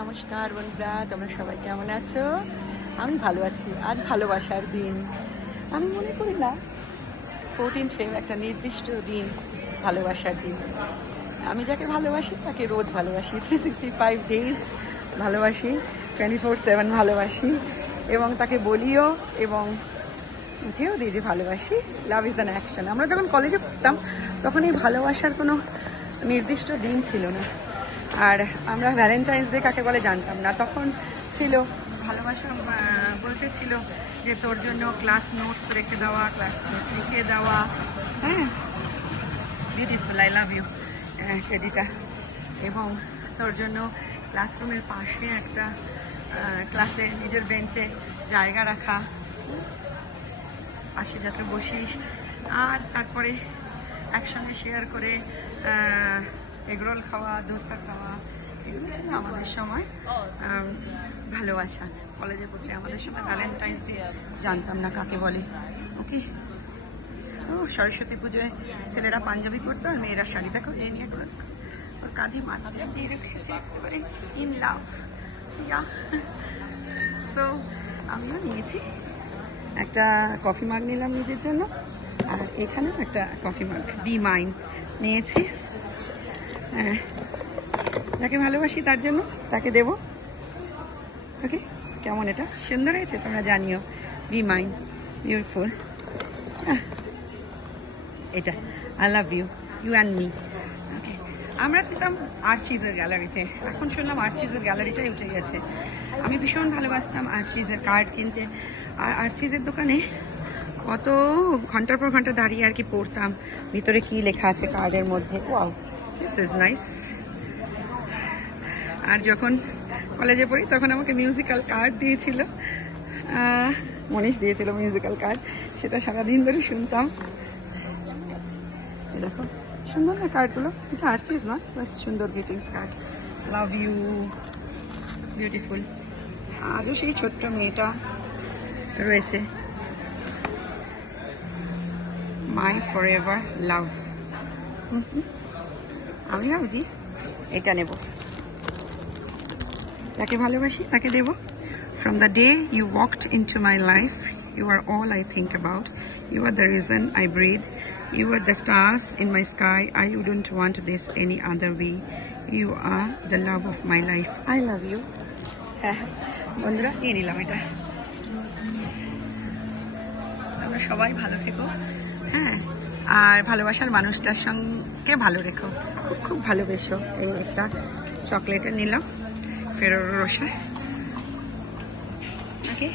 নমস্কার বন্ধুরা, তোমরা সবাই কেমন আছো? আমি ভালো আছি। আজ ভালোবাসার দিন। আমি মনে করি না 14 ফেব্রুয়ারি একটা নির্দিষ্ট দিন, ভালোবাসার দিন। আমি যাকে ভালোবাসি তাকে রোজ ভালোবাসি, 365 ডেজ ভালোবাসি, 24/7 ভালোবাসি, এবং তাকে বলিও এবং বুঝিয়েও দিই যে ভালোবাসি। Love is an action. আমরা যখন কলেজে পড়তাম তখন এই ভালোবাসার কোনো নির্দিষ্ট দিন ছিল না, আর আমরা ভ্যালেন্টাইন্স ডে কাকে বলে জানতাম না। তখন ছিল ভালোবাসা বলতে ছিল যে তোর জন্য ক্লাস নোটস রেখে দেওয়া, ক্লাস নোটস লিখে দেওয়া। হ্যাঁ, বিউটিফুল, আই লাভ ইউ টেডিটা। এবং তোর জন্য ক্লাসরুমের পাশে একটা ক্লাসে নিজের বেঞ্চে জায়গা রাখা, পাশে যাতে বসিস, আর তারপরে একসঙ্গে শেয়ার করে এগরোল খাওয়া, দোসা খাওয়া। এগুলো ছিল আমাদের সময় ভালোবাসা। কলেজে পড়তে আমাদের সময় ভ্যালেন্টাইন্স ডে জানতাম না কাকে বলে। ওকে, ও সরস্বতী পুজোয় ছেলেরা পাঞ্জাবি পরতো আর মেয়েরা শাড়ি। দেখো এই নিয়ে ওর কাঁধে মাথা দিয়ে রেখেছে, একেবারে ইন লাভ। তো আমিও নিয়েছি একটা কফি মাগ, নিলাম নিজের জন্য, আর এখানেও একটা কফি মাগ বি মাইন নিয়েছি। হ্যাঁ, যাকে ভালোবাসি তার জন্য তাকে দেব। ওকে, কেমন এটা সুন্দর হয়েছে তোমরা জানিও। Be mine, beautiful. এটা I love you, you and me. Okay, আমরা যেতাম আর্চিজের গ্যালারিতে, এখন শুনলাম আর্চিজের গ্যালারিটাই উঠে গেছে। আমি ভীষণ ভালোবাসতাম আর্চিজের কার্ড কিনতে, আর আর্চিজের দোকানে কত ঘন্টার পর ঘন্টা দাঁড়িয়ে আর কি পড়তাম ভিতরে কি লেখা আছে কার্ডের মধ্যে। Wow, this is nice. আর যখন কলেজে পড়ি তখন আমাকে মিউজিক্যাল কার্ড দিয়েছিল, মনীষ দিয়েছিল মিউজিক্যাল কার্ড, সেটা সারাদিন ধরে শুনতাম। দেখো সুন্দর না কার্ডগুলো, এটা আর্চিস না, বাস সুন্দর greetings card. Love you, beautiful. আজও সেই ছোট্ট মেয়েটা রয়েছে, মাই ফরএভার লাভ। আমি ভাবছি এটা নেব, যাকে ভালোবাসি তাকে দেব। From the day you walked into my life, you are all I think about. You are the reason I breathe. You are the stars in my sky. I wouldn't want this any other way. You are the love of my life. I love you. হ্যাঁ বন্ধুরা, নিয়ে নিলাম এটা। তোমরা সবাই ভালো থেকো, হ্যাঁ, আর ভালোবাসার মানুষটার সঙ্গে ভালো রেখো, খুব খুব ভালোবেসো। এই একটা চকলেটের নিলাম, ফেরোরো রোসার। ওকে,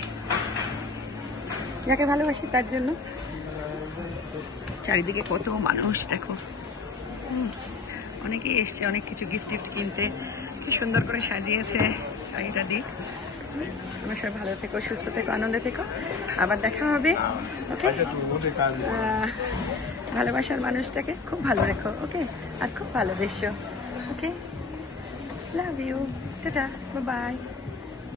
যাকে ভালোবাসি তার জন্য। চারিদিকে কত মানুষ দেখো, অনেকেই এসছে অনেক কিছু গিফট টিফট কিনতে। কি সুন্দর করে সাজিয়েছে শাড়িটা দিক। তোমরা সবাই ভালো থেকো, সুস্থ থেকো, আনন্দে থেকো। আবার দেখা হবে। ওকে, ভালোবাসার মানুষটাকে খুব ভালো রেখো। ওকে, আর খুব ভালোবেসো। Okay, love you, tata, bye by.